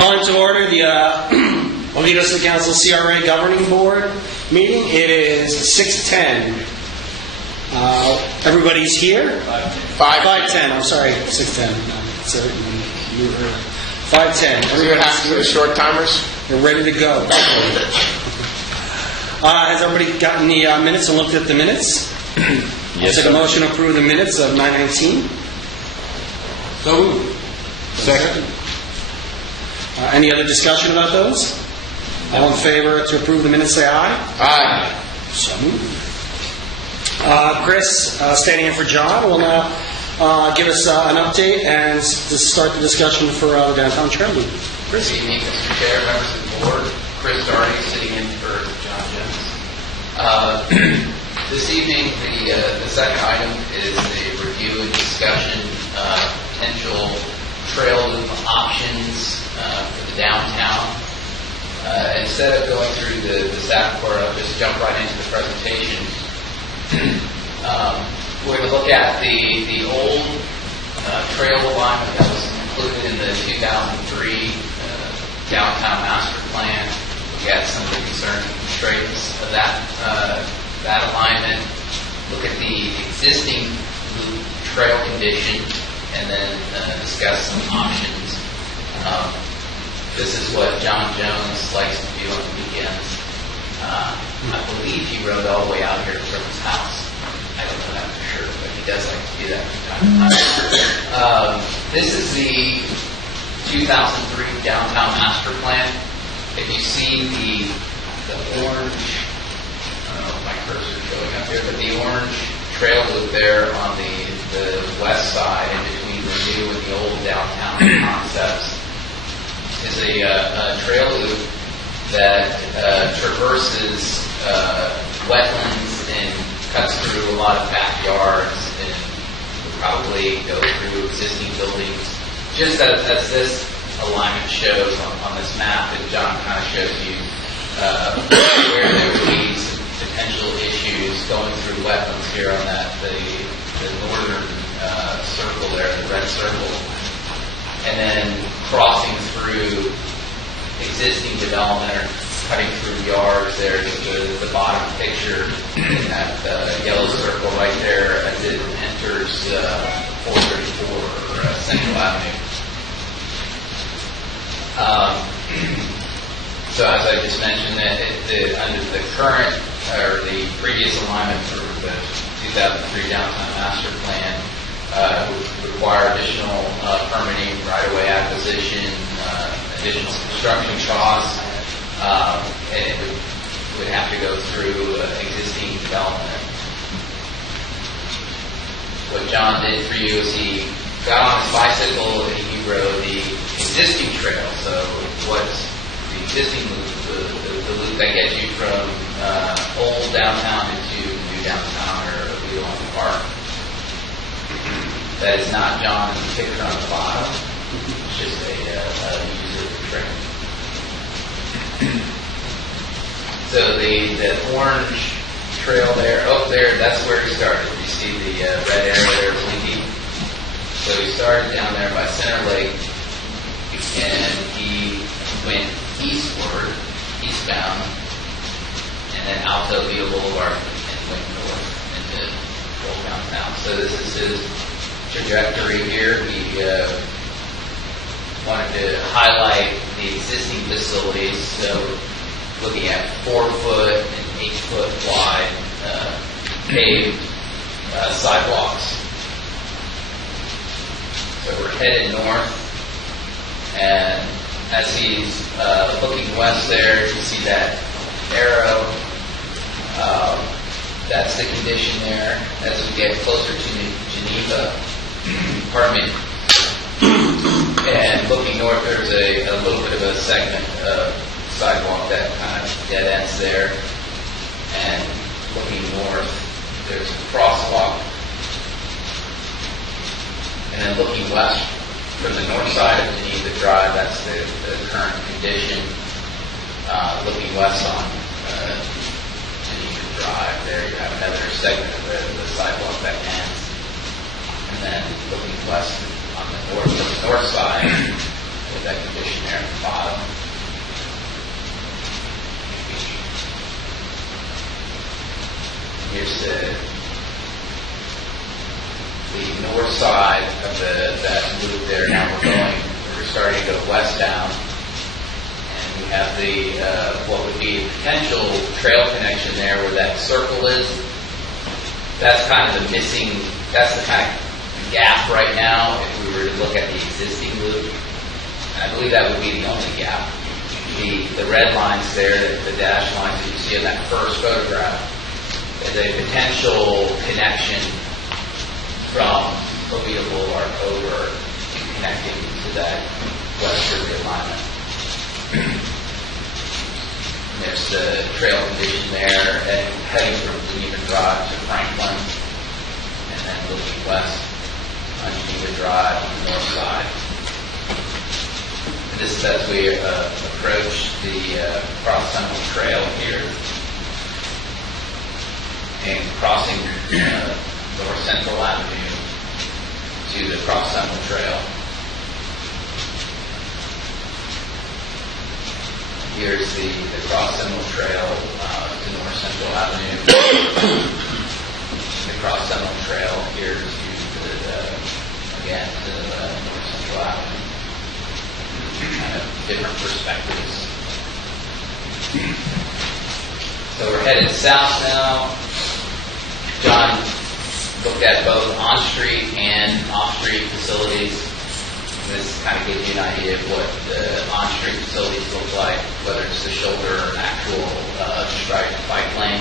Calling to order the Oviedo City Council CRA Governing Board meeting. It is 6:10. Everybody's here? 5:10. I'm sorry, 6:10. So you were 5:10. Everyone has to do the short timers. We're ready to go. Has everybody gotten the minutes and looked at the minutes? Yes, Is it a motion to approve the minutes of 9/19? So moved. Second. Any other discussion about those? All in favor to approve the minutes, say aye. Aye. So moved. Chris, standing in for John, will now give us an update and to start the discussion for the downtown trail loop. Chris. Good evening, Mr. Chair, members of the board. Chris Darty, sitting in for John Jones. This evening, the second item is a review and discussion of potential trail loop options for the downtown. Instead of going through the staff report, I'll just jump right into the presentation. We're going to look at the old trail alignment that was included in the 2003 downtown master plan. Look at some of the concerns and constraints of that alignment. Look at the existing loop trail condition, and then discuss some options. This is what John Jones likes to do on the weekends. I believe he rode all the way out here from his house. I don't know that for sure, but he does like to do that from time to time. This is the 2003 downtown master plan. If you see the orange, I don't know if my cursor is showing up here, but the orange trail loop there on the west side in between the new and the old downtown concepts is a trail loop that traverses wetlands and cuts through a lot of backyards and will probably go through existing buildings. Just as this alignment shows on this map, and John kind of shows you where there would be some potential issues going through wetlands here on the northern circle there, the red circle, and then crossing through existing development or cutting through yards there to the bottom picture in that yellow circle right there as it enters 434 or Central Avenue. So as I just mentioned, under the current or the previous alignment for the 2003 downtown master plan would require additional permitting, right-of-way acquisition, additional construction costs, and it would have to go through existing development. What John did for you is he got on his bicycle and he rode the existing trail. So what's the existing loop, the loop that gets you from old downtown into new downtown or Oviedo Park. That is not John's picture on the bottom. It's just a user of the trail. So the orange trail there, that's where he started. You see the red area there blinking. So he started down there by Center Lake, and he went eastbound, and then out to Oviedo Boulevard, and went north into old downtown. So this is his trajectory here. He wanted to highlight the existing facilities, so looking at 4-foot and 8-foot wide paved sidewalks. So we're headed north, and as he's looking west there, you see that arrow. That's the condition there. As we get closer to Geneva, pardon me, and looking north, there's a little bit of a segment of sidewalk that kind of dead ends there. And looking north, there's a crosswalk. And then looking west from the north side of Geneva Drive, that's the current condition. Looking west on Geneva Drive, there you have another segment of the sidewalk that ends. And then looking west on the north side, that condition there at the bottom. Here's the north side of that loop there. Now we're starting to go westbound. And we have the, what would be a potential trail connection there where that circle is. That's kind of the missing, that's the kind of gap right now if we were to look at the existing loop. And I believe that would be the only gap. The red lines there, the dashed lines that you see in that first photograph, is a potential connection from Oviedo Boulevard over and connecting to that westerly alignment. And there's the trail condition there, and heading from Geneva Drive to Franklin, and then looking west on Geneva Drive on the north side. And this is as we approach the Cross Central Trail here, and crossing North Central Avenue to the Cross Central Trail. Here's the Cross Central Trail to North Central Avenue. The Cross Central Trail here to again to North Central Avenue. Kind of different perspectives. So we're headed south now. John looked at both on-street and off-street facilities. This kind of gives you an idea of what the on-street facilities look like, whether it's the shoulder or an actual striped bike lane.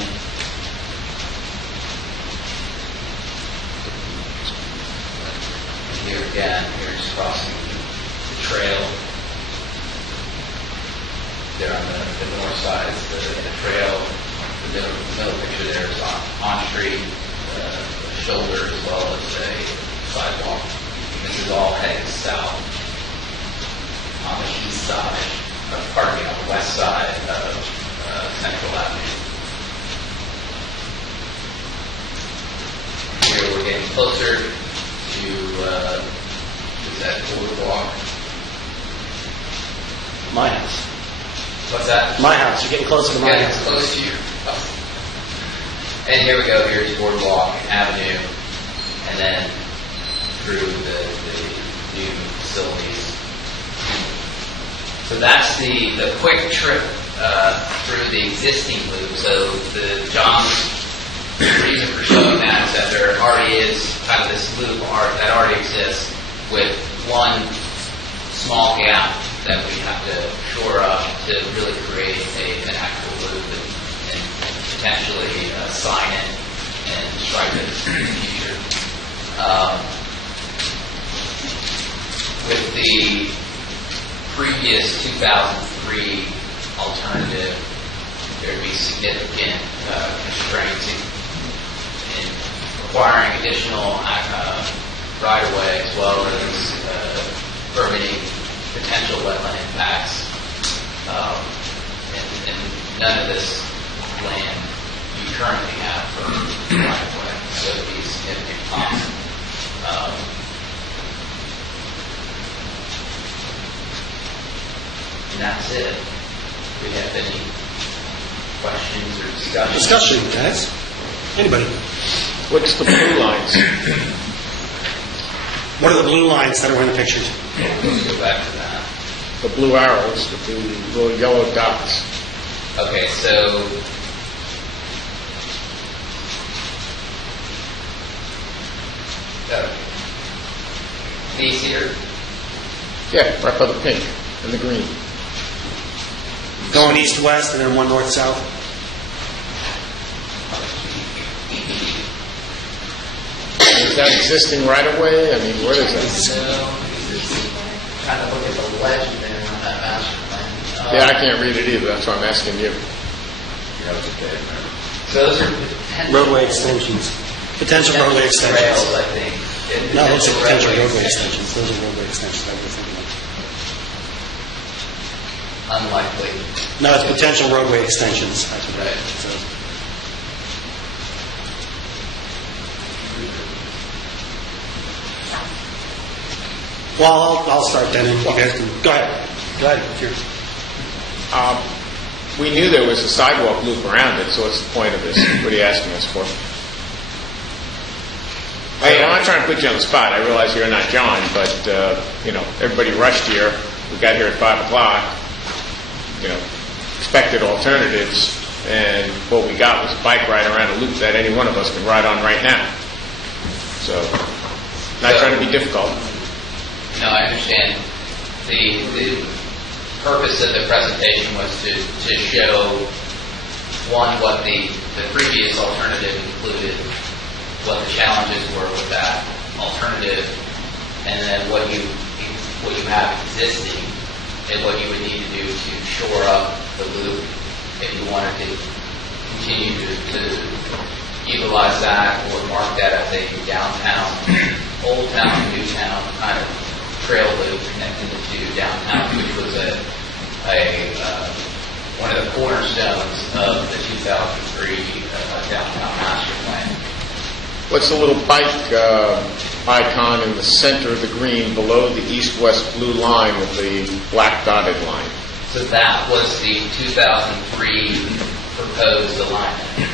And here again, here's crossing the trail. There on the north side is the trail. The middle picture there is on street, shoulder as well as a sidewalk. This is all heading south on the east side, on the west side of Central Avenue. Here we're getting closer to is that boardwalk? My house. What's that? My house. You're getting closer to my Getting house. close to you. And here we go. Here's Boardwalk Avenue, and then through the new facilities. So that's the quick trip through the existing loop. So John's reason for showing that is that there already is kind of this loop that already exists with one small gap that we have to shore up to really create an actual loop and potentially sign it and stripe it in the future. With the previous 2003 alternative, there would be significant constraints in requiring additional right-of-way as well as permitting potential wetland impacts, and none of this land you currently have for right-of-way, so it would be significant cost. And that's it. Do we have any questions or discussion? Discussion, guys. Anybody? What's the blue lines? What are the blue lines that are in the pictures? Let's go back to that. The blue arrows, the little yellow dots. Okay, so these here. Yeah, right by the pink and the green. Going east to west and then one north south? Is that existing right of way? I mean, where is that? So, kind of look at the legend there on that master plan. Yeah, I can't read it either. That's why I'm asking you. So those are potential Roadway extensions. Potential roadway extensions. trails, I think. No, those are potential roadway roadway extensions. Those are roadway extensions that we're thinking of. Unlikely. No, it's potential roadway extensions. That's what that Right. says. Well, I'll start then, and you guys can, go ahead. Go ahead. It's yours. We knew there was a sidewalk loop around it, so what's the point of this? What are you asking us for? Hey, I'm not trying to put you on the spot. I realize you're not John, but, everybody rushed here. We got here at 5 o'clock, expected alternatives, and what we got was a bike ride around a loop that any one of us can ride on right now. So, not trying to be difficult. No, I understand. The purpose of the presentation was to show, one, what the previous alternative included, what the challenges were with that alternative, and then what you have existing, and what you would need to do to shore up the loop if you wanted to continue to utilize that or mark that as a downtown, old town, new town kind of trail loop connecting the two downtown, which was one of the cornerstones of the 2003 downtown master plan. What's the little bike icon in the center of the green below the east-west blue line with the black dotted line? So that was the 2003 proposed alignment,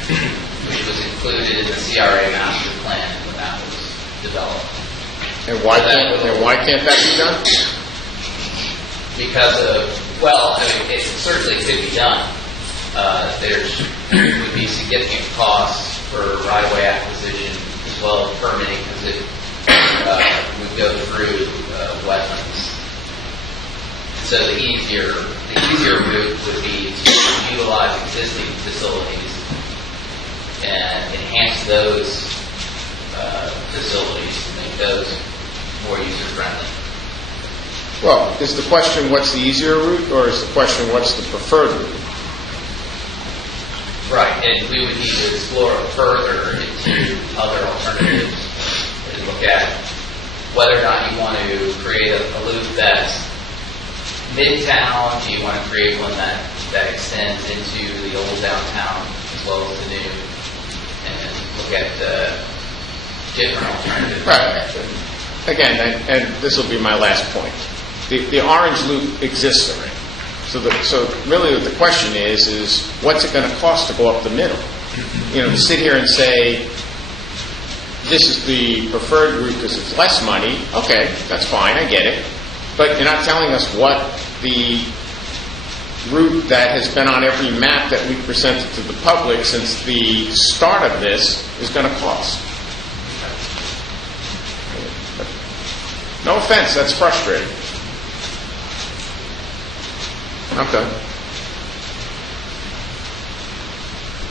which was included in the CRA master plan when that was developed. And why can't that be done? Because it certainly could be done. There would be significant costs for right-of-way acquisition as well as permitting, because it would go through wetlands. So the easier route would be to utilize existing facilities and enhance those facilities to make those more user-friendly. Well, is the question what's the easier route, or is the question what's the preferred route? Right, and we would need to explore further into other alternatives and look at whether or not you want to create a loop that's midtown. Do you want to create one that extends into the old downtown as well as the new, and look at different alternatives. Right. Again, and this will be my last point. The orange loop exists already. So really what the question is what's it going to cost to go up the middle? To sit here and say, this is the preferred route because it's less money, okay, that's fine, I get it. But you're not telling us what the route that has been on every map that we've presented to the public since the start of this is going to cost. No offense, that's frustrating. Okay.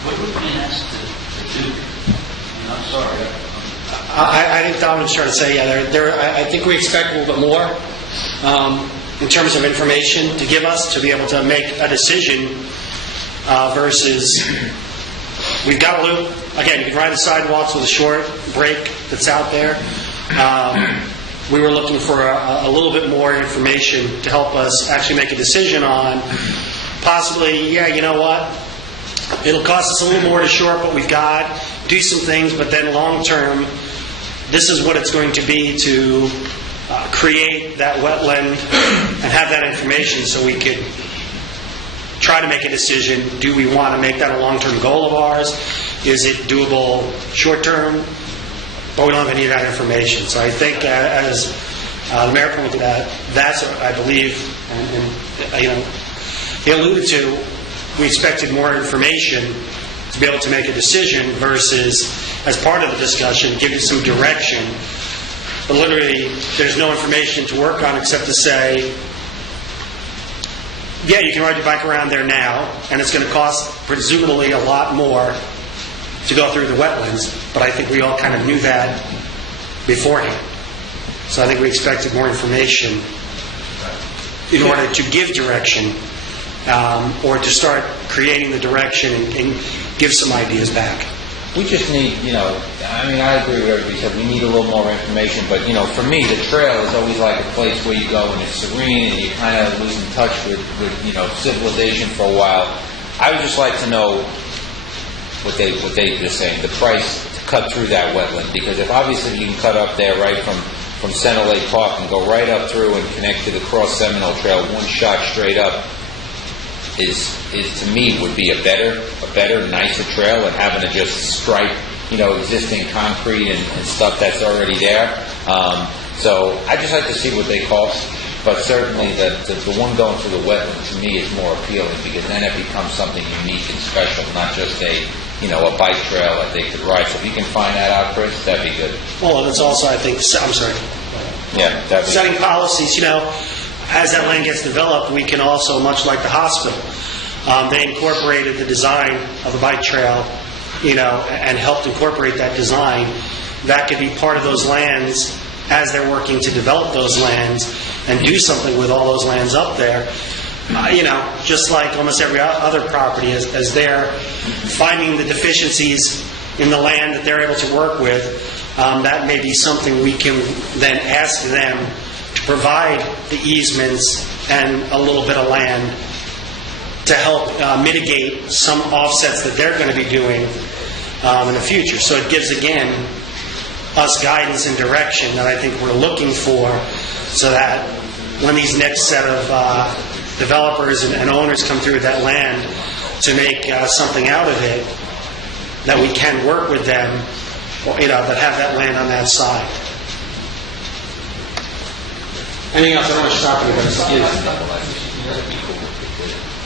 What would be asked to do? I'm sorry. I think Dominic was trying to say, I think we expect a little bit more in terms of information to give us to be able to make a decision versus we've got a loop. Again, you can ride the sidewalks with a short break that's out there. We were looking for a little bit more information to help us actually make a decision on possibly, you know what, it'll cost us a little more to shore up what we've got, do some things, but then long term, this is what it's going to be to create that wetland and have that information so we could try to make a decision. Do we want to make that a long-term goal of ours? Is it doable short-term? But we don't have any of that information. So I think, as the mayor pointed out, that's, I believe, and he alluded to, we expected more information to be able to make a decision versus, as part of the discussion, give you some direction. But literally, there's no information to work on except to say, yeah, you can ride your bike around there now, and it's going to cost presumably a lot more to go through the wetlands, but I think we all kind of knew that beforehand. So I think we expected more information in order to give direction or to start creating the direction and give some ideas back. We just need, I agree with everybody said, we need a little more information, but, for me, the trail is always like a place where you go and it's serene and you kind of lose in touch with civilization for a while. I would just like to know what they just saying, the price to cut through that wetland, because if obviously you can cut up there right from from Center Lake Park and go right up through and connect to the Cross Seminole Trail, one shot straight up, is to me would be a better, nicer trail than having to just stripe, existing concrete and stuff that's already there. So I just like to see what they cost, but certainly the one going through the wetland to me is more appealing, because then it becomes something unique and special, not just a bike trail that they could ride. So if you can find that out, Chris, that'd be good. Well, and it's also, I think, I'm sorry. Yeah, that'd be Setting policies, as that land gets developed, we can also, much like the hospital, they incorporated the design of the bike trail, and helped incorporate that design. That could be part of those lands as they're working to develop those lands and do something with all those lands up there. Just like almost every other property, as they're finding the deficiencies in the land that they're able to work with, that may be something we can then ask them to provide the easements and a little bit of land to help mitigate some offsets that they're going to be doing in the future. So it gives, again, us guidance and direction that I think we're looking for, so that when these next set of developers and owners come through that land to make something out of it, that we can work with them, that have that land on that side. Anything else? I don't want to stop anybody.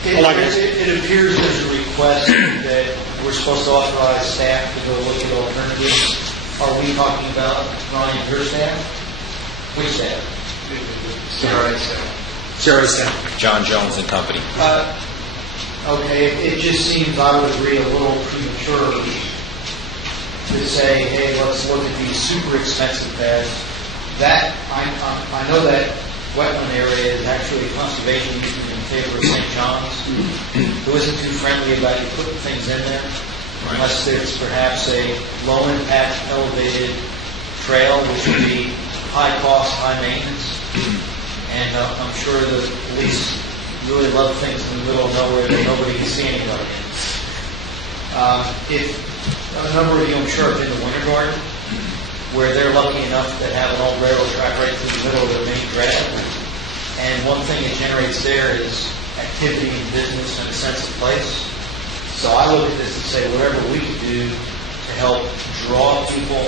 It appears there's a request that we're supposed to authorize staff to go look at alternatives. Are we talking about, Ronnie, your staff? Which staff? CRA staff. John Jones and Company. Okay, it just seems, I would agree, a little premature to say, hey, let's look at these super expensive pads. That, I know that wetland area is actually a conservation easement in favor of St. John's, who isn't too friendly about you putting things in there, unless there's perhaps a low-impact, elevated trail, which would be high cost, high maintenance. And I'm sure the police really love things in the middle of nowhere that nobody can see anybody in. If a number of you, I'm sure, have been to Winter Garden, where they're lucky enough to have an old railroad track right through the middle of their main drag. And one thing it generates there is activity and business and a sense of place. So I look at this and say, whatever we can do to help draw people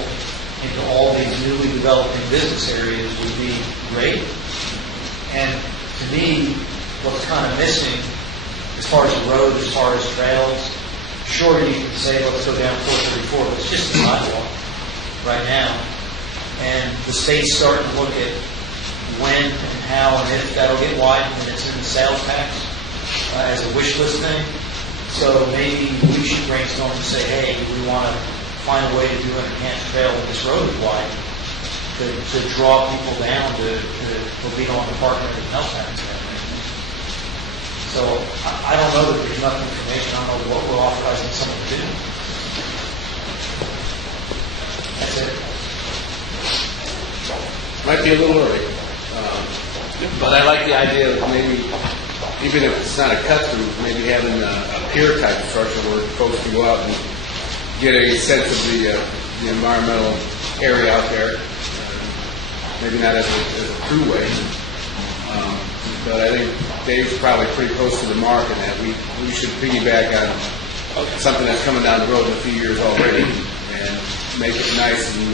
into all these newly developing business areas would be great. And to me, what's kind of missing, as far as the road, as far as trails, sure, you can say, let's go down 434, but it's just a sidewalk right now. And the state's starting to look at when and how and if that'll get widened, and it's in the sales tax as a wish list thing. So maybe we should brainstorm and say, hey, we want to find a way to do an enhanced trail when this road is wide, to draw people down to be on the park and everything else happens. So I don't know that there's enough information. I don't know what we're authorizing someone to do. That's it. Might be a little early, but I like the idea of maybe, even if it's not a cut through, maybe having a pier type of structure where folks can go out and get a sense of the environmental area out there. Maybe not as a throughway, but I think Dave's probably pretty close to the mark in that we should piggyback on something that's coming down the road in a few years already, and make it nice and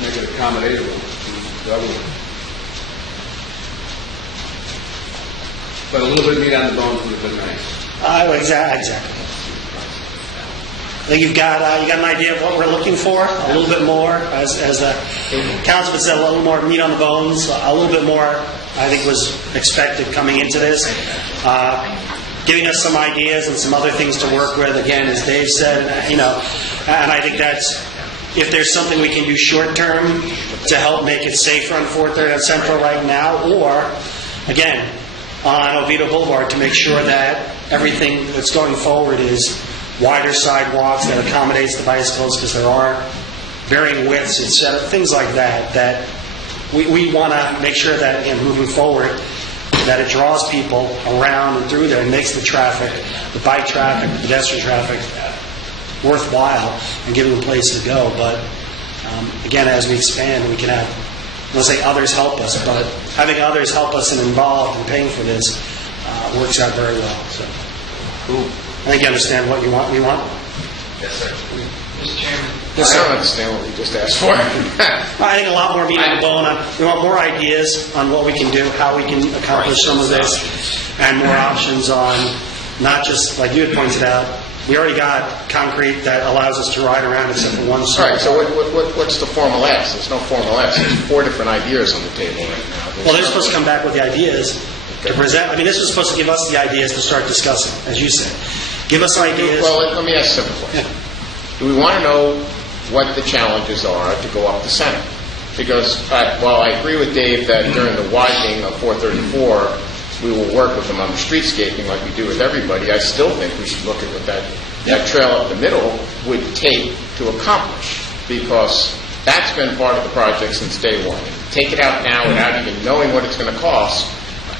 make it accommodatable to everyone. But a little bit of meat on the bones would have been nice. Exactly. I think you've got an idea of what we're looking for, a little bit more, as the councilman said, a little more meat on the bones, a little bit more, I think, was expected coming into this. Giving us some ideas and some other things to work with, again, as Dave said, and I think that's, if there's something we can do short term to help make it safer on 430 and Central right now, or, again, on Oviedo Boulevard to make sure that everything that's going forward is wider sidewalks that accommodates the bicycles, because there are varying widths, etc., things like that, that we want to make sure that, again, moving forward, that it draws people around and through there and makes the traffic, the bike traffic, the pedestrian traffic, worthwhile and giving them a place to go. But Again, as we expand, we can have, let's say others help us, but having others help us and involved in paying for this works out very well. So, Cool. I think you understand what you want. We want. Yes, sir. Mr. Chairman. Yes, I sir. don't understand what we just asked for. I think a lot more meat on the bone. We want more ideas on what we can do, how we can accomplish some of this, and more options on not just, like you had pointed out, we already got concrete that allows us to ride around except for one All side. right, so what's the formal ask? There's no formal ask. There's 4 different ideas on the table right now. Well, they're supposed to come back with the ideas to present. I mean, this was supposed to give us the ideas to start discussing, as you said. Give us ideas. Well, let me ask a simple question. Do we want to know what the challenges are to go up the center? Because while I agree with Dave that during the widening of 434, we will work with them on the streetscaping like we do with everybody, I still think we should look at what that trail up the middle would take to accomplish, because that's been part of the project since day one. Take it out now without even knowing what it's going to cost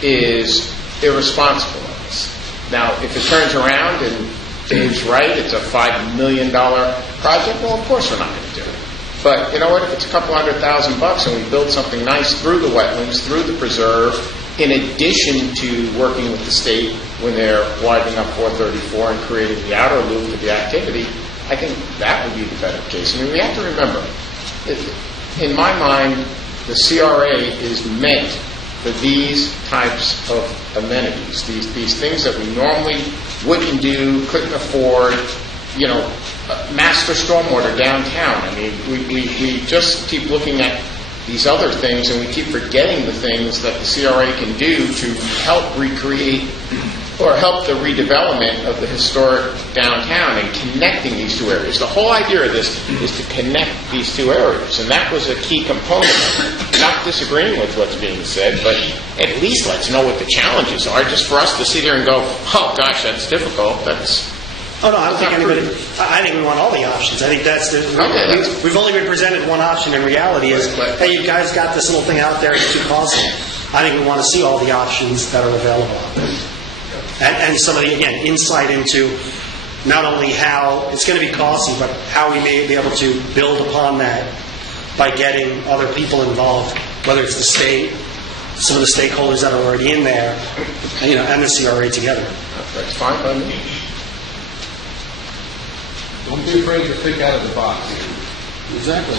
is irresponsible of us. Now, if it turns around and Dave's right, it's a $5 million project, well, of course we're not going to do it. But you know what? If it's a couple $100,000 and we build something nice through the wetlands, through the preserve, in addition to working with the state when they're widening up 434 and creating the outer loop of the activity, I think that would be the better case. I mean, we have to remember, in my mind, the CRA is meant for these types of amenities, these things that we normally wouldn't do, couldn't afford, master stormwater downtown. I mean, we just keep looking at these other things and we keep forgetting the things that the CRA can do to help recreate or help the redevelopment of the historic downtown and connecting these 2 areas. The whole idea of this is to connect these 2 areas, and that was a key component of it. Not disagreeing with what's being said, but at least let's know what the challenges are, just for us to sit here and go, oh gosh, that's difficult, Oh, no, I don't think anybody. I think we want all the options. I think that's the. Okay. We've only been presented one option. In reality, is hey, you guys got this little thing out there. It's too costly. I think we want to see all the options that are available, and some of the insight into not only how it's going to be costly, but how we may be able to build upon that by getting other people involved, whether it's the state, some of the stakeholders that are already in there, and the CRA together. that's fine by me. Don't be afraid to think out of the box. Exactly.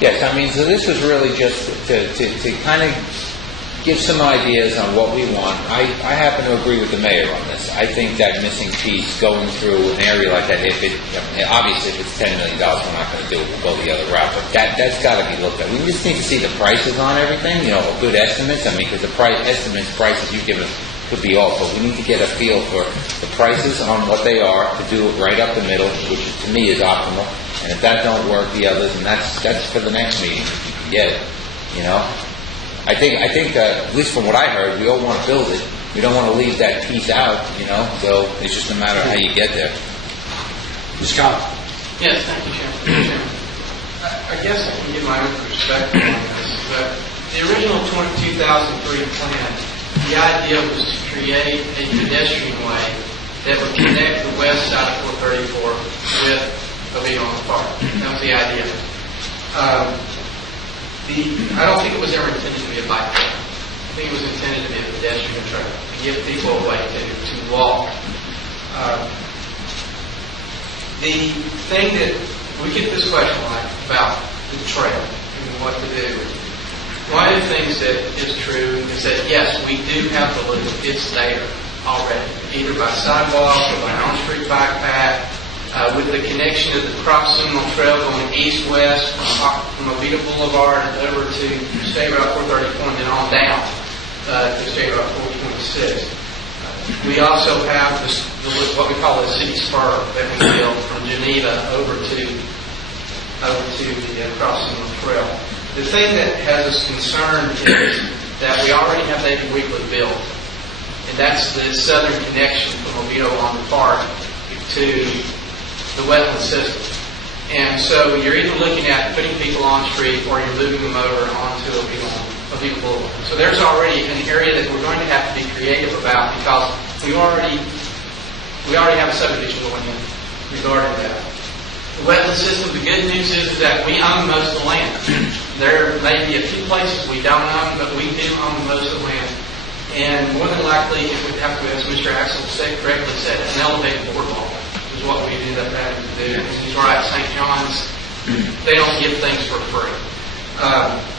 Yes, I mean, so this was really just to kind of give some ideas on what we want. I happen to agree with the mayor on this. I think that missing piece going through an area like that, obviously if it's $10 million, we're not going to do it. We'll go the other route. But that's got to be looked at. We just need to see the prices on everything, good estimates. I mean, because the prices you give us could be off, but we need to get a feel for the prices on what they are to do it right up the middle, which to me is optimal. And if that don't work, the others, and that's for the next meeting if you can get it. I think at least from what I heard, we all want to build it. We don't want to leave that piece out, So it's just a matter of how you get there. Scott. Yes, thank you, Chairman. I guess I can give my own perspective on this, but the original 2003 plan, the idea was to create a pedestrian way that would connect the west side of 434 with Oviedo on the Park. That was the idea. I don't think it was ever intended to be a bike trail. I think it was intended to be a pedestrian trail, to give people a way to walk. The thing that we get this question a lot about the trail and what to do. One of the things that is true is that, yes, we do have the loop. It's there already, either by sidewalk or by on-street bike path, with the connection of the cross-seminal trail going east-west from Oviedo Boulevard over to State Route 434 and then on down to State Route 426. We also have what we call the city spur that we built from Geneva over to the cross-seminal trail. The thing that has us concerned is that we already have David Weekly built, and that's the southern connection from Oviedo on the park to the wetland system. And so you're either looking at putting people on street or you're moving them over onto Oviedo Boulevard. So there's already an area that we're going to have to be creative about because we already have a subdivision going in regarding that. The wetland system, the good news is that we own most of the land. There may be a few places we don't own, but we do own most of the land. And more than likely, it would have to, as Mr. Axel correctly said, an elevated boardwalk is what we ended up having to do. And he's right, St. John's, they don't give things for free.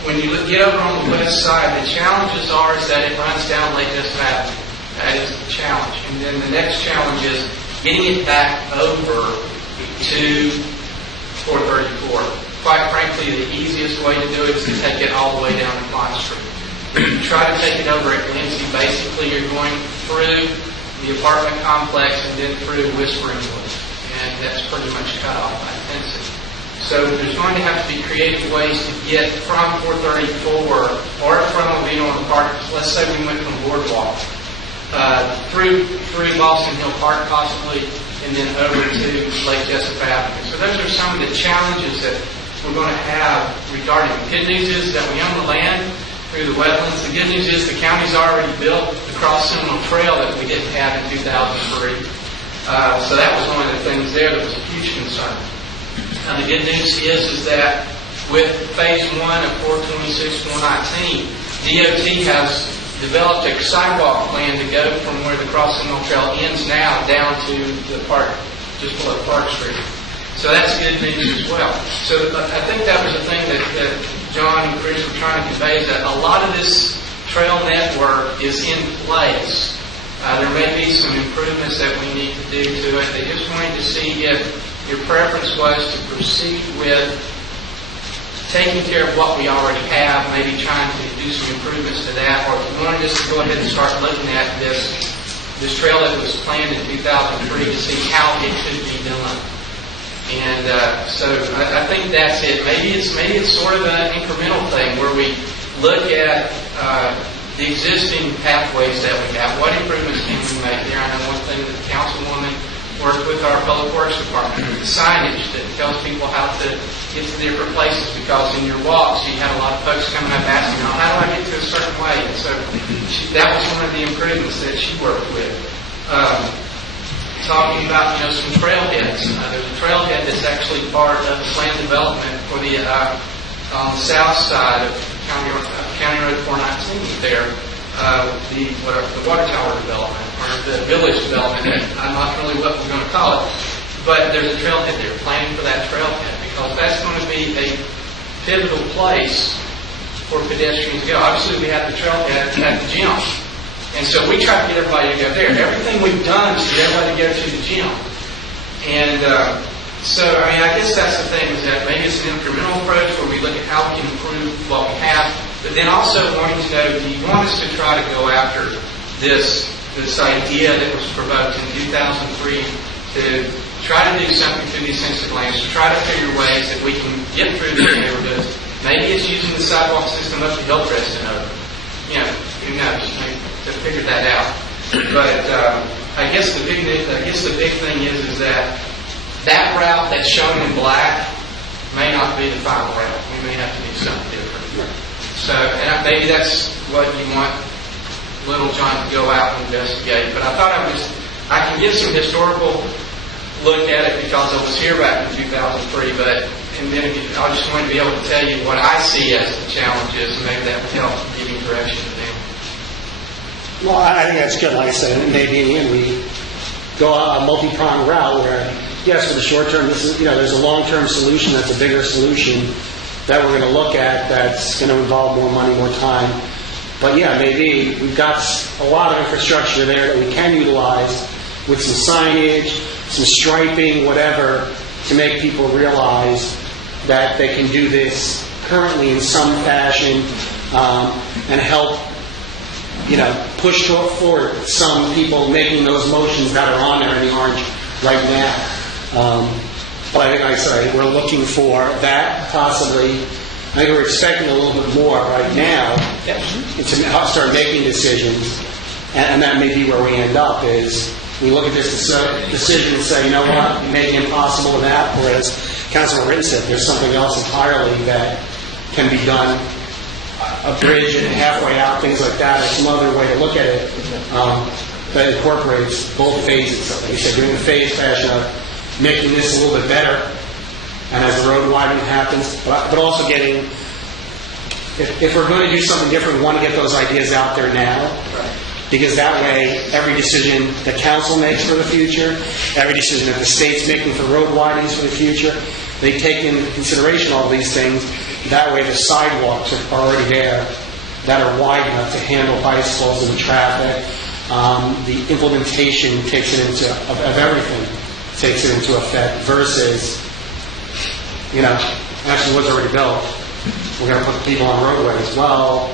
When you get over on the west side, the challenges are is that it runs down Lake Desert Avenue. That is the challenge. And then the next challenge is getting it back over to 434. Quite frankly, the easiest way to do it is to take it all the way down to Pine Street. If you try to take it over at Lindsay, basically you're going through the apartment complex and then through Whispering Wood. And that's pretty much cut off by fencing. So there's going to have to be creative ways to get from 434 or from Oviedo in the Park. Let's say we went from Boardwalk through Boston Hill Park possibly, and then over to Lake Jessup Avenue. So those are some of the challenges that we're going to have regarding. The good news is that we own the land through the wetlands. The good news is the county's already built the Cross Seminole Trail that we didn't have in 2003. So that was one of the things there that was a huge concern. Now the good news is that with phase 1 of 426-419, DOT has developed a sidewalk plan to go from where the Cross Seminole Trail ends now down to the park, just below Park Street. So that's good news as well. So I think that was the thing that John and Chris were trying to convey, is that a lot of this trail network is in place. There may be some improvements that we need to do to it. They just wanted to see if your preference was to proceed with taking care of what we already have, maybe trying to do some improvements to that, or if you wanted us to go ahead and start looking at this trail that was planned in 2003 to see how it could be done. And so I think that's it. Maybe it's sort of an incremental thing where we look at the existing pathways that we have. What improvements can we make there? I know one thing that the councilwoman worked with our public works department, signage that tells people how to get to different places, because in your walks you had a lot of folks coming up asking, oh, how do I get to a certain way? And so that was one of the improvements that she worked with. Talking about some trailheads. There's a trailhead that's actually part of the plan development for the on the south side of County Road 419 there. The water tower development, or the village development, I'm not really what we're going to call it, but there's a trailhead there, planning for that trailhead, because that's going to be a pivotal place for pedestrians to go. Obviously, we have the trailhead at the gym, and so we try to get everybody to go there. Everything we've done is to get everybody to go to the gym. And so, I mean, I guess that's the thing, is that maybe it's an incremental approach where we look at how we can improve what we have, but then also wanting to know, do you want us to try to go after this idea that was provoked in 2003 to try to do something through these sensitive lands, to try to figure ways that we can get through these neighborhoods. Maybe it's using the sidewalk system up to Hillcrest and over. Who knows? Maybe to figure that out. But I guess the big thing is that route that's shown in black may not be the final route. We may have to do something different. So, and maybe that's what you want Little John to go out and investigate. But I thought I can give some historical look at it because I was here back in 2003. And then I just wanted to be able to tell you what I see as the challenges, and maybe that would help giving direction to them. Well, I think that's good. Like I said, maybe in the end we go a multi-pronged route where, yes, for the short term, this is, there's a long-term solution that's a bigger solution that we're going to look at that's going to involve more money, more time. But yeah, maybe we've got a lot of infrastructure there that we can utilize with some signage, some striping, whatever, to make people realize that they can do this currently in some fashion and help push forward some people making those motions that are on there in the orange right now. But I think, like I said, we're looking for that possibly. I think we're expecting a little bit more right now to start making decisions, and that may be where we end up, is we look at this decision and say, you know what, we make it impossible with that, whereas Councilman Ritten said there's something else entirely that can be done, a bridge and halfway out, things like that, or some other way to look at it that incorporates both phases. Like you said, doing a phase fashion of making this a little bit better and as the road widening happens, but also getting, if we're going to do something different, we want to get those ideas out there now. Because that way, every decision the council makes for the future, every decision that the state's making for road widenings for the future, they take into consideration all these things. That way, the sidewalks are already there that are wide enough to handle bicycles and traffic. The implementation takes it into, of everything, takes it into effect versus, actually what's already built. We're going to put people on roadways. Well,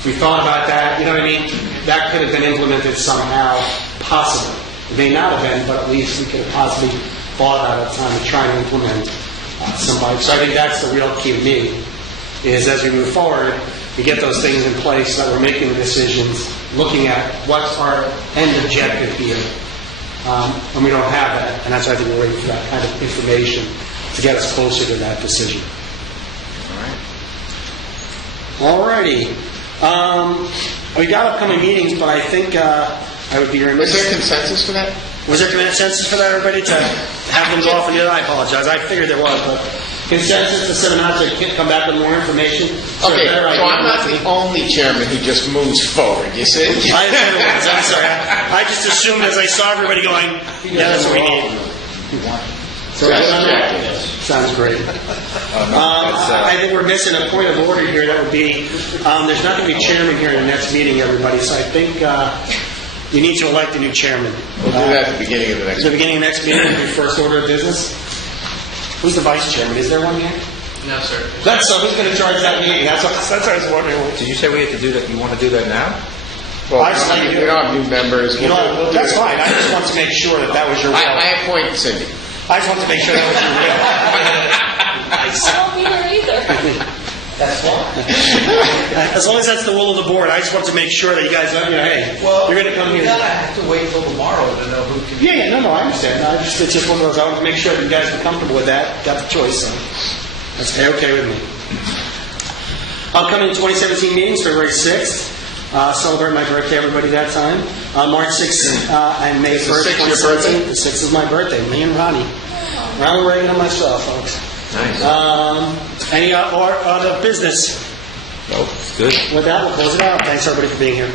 if we thought about that, you know what I mean? That could have been implemented somehow, possibly. It may not have been, but at least we could have possibly thought about it at the time to try and implement somebody. So I think that's the real key to me, is as we move forward, we get those things in place so that we're making the decisions, looking at what's our end objective here. And we don't have that, and that's why I think we're waiting for that kind of information to get us closer to that decision. All righty. We got upcoming meetings, but I think I would be remiss. Was there consensus for that? Was there consensus for that, everybody, to have them go off and do that? I apologize. I figured there was, but consensus to send them out to come back with more information. Okay, so I'm not the only chairman who just moves forward, you see? I'm sorry. I just assumed as I saw everybody going, yeah, that's what we need. So sounds great. I think we're missing a point of order here. That would be, there's not going to be chairman here in the next meeting, everybody. So I think you need to elect a new chairman. We'll do that at the beginning of the next meeting. The beginning of next meeting, the first order of business. Who's the vice chairman? Is there one here? No, sir. So who's going to charge that meeting? That's what I was wondering. Did you say we have to do that? You want to do that now? Well, I just like we don't have new members. That's fine. I just want to make sure that was your will. I appoint Cindy. I just want to make sure that was your will. I don't either either. That's fine. As long as that's the will of the board, I just want to make sure that you guys know, hey, you're going to come here. You're going to have to wait till tomorrow to know who can... Yeah, no, I understand. It's just one of those, I want to make sure that you guys are comfortable with that, got the choice, so that's okay with me. Upcoming 2017 meetings, February 6th. Celebrate my birthday, everybody, that time. March 6th and May 1st, 2017. The 6th is my birthday, me and Ronnie. Ronnie Reagan and myself, folks. Nice. Any other business? Nope, good. With that, we'll close it out. Thanks, everybody, for being here.